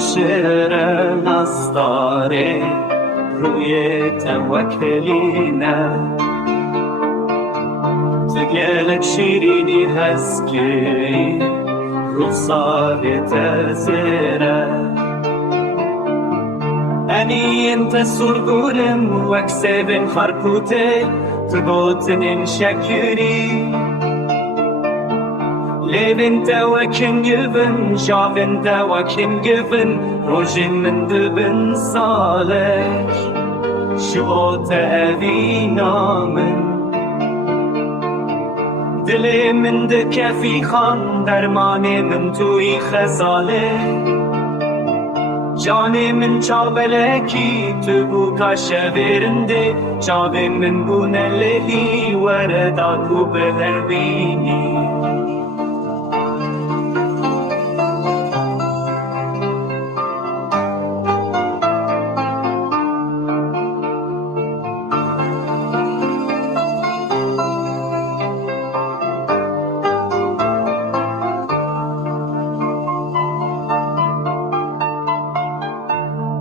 شعر نستاره روی توکلینه تگلک شیرینی هست که رخسار تزره اني انت سرقورم واكسبن خربوتي تبوتن شكري ليبن توكن جبن شافن توكن جبن روجن من دبن صالح شبوت أبينا من دلي من دكفي خان درماني من توي خزاله جان من چابلکی تو بو کاشه برنده چاب من بو نلهی وردا تو بهر بینی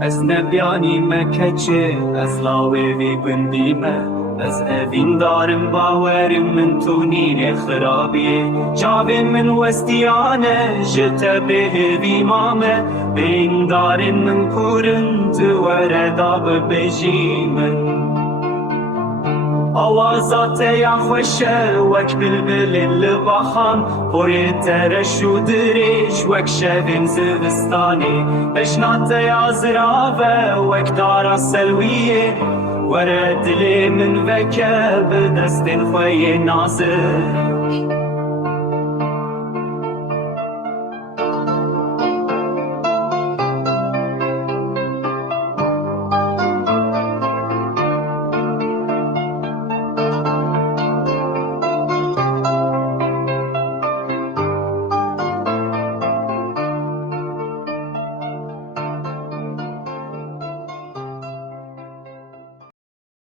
از نبیانی مکچه از لاوی وی بندیمه از اوین دارم باورم من تو نیر خرابیه جاب من وستیانه جتا به بیمامه بین دارن من پورن تو ورداب بجیمن آوازات یا خوشه وک بلبل لباخان پوری ترش و دریش وک شبین زبستانی بشنات یا زرابه وک دارا سلویه ورد لی من وکه بدست خوی نازر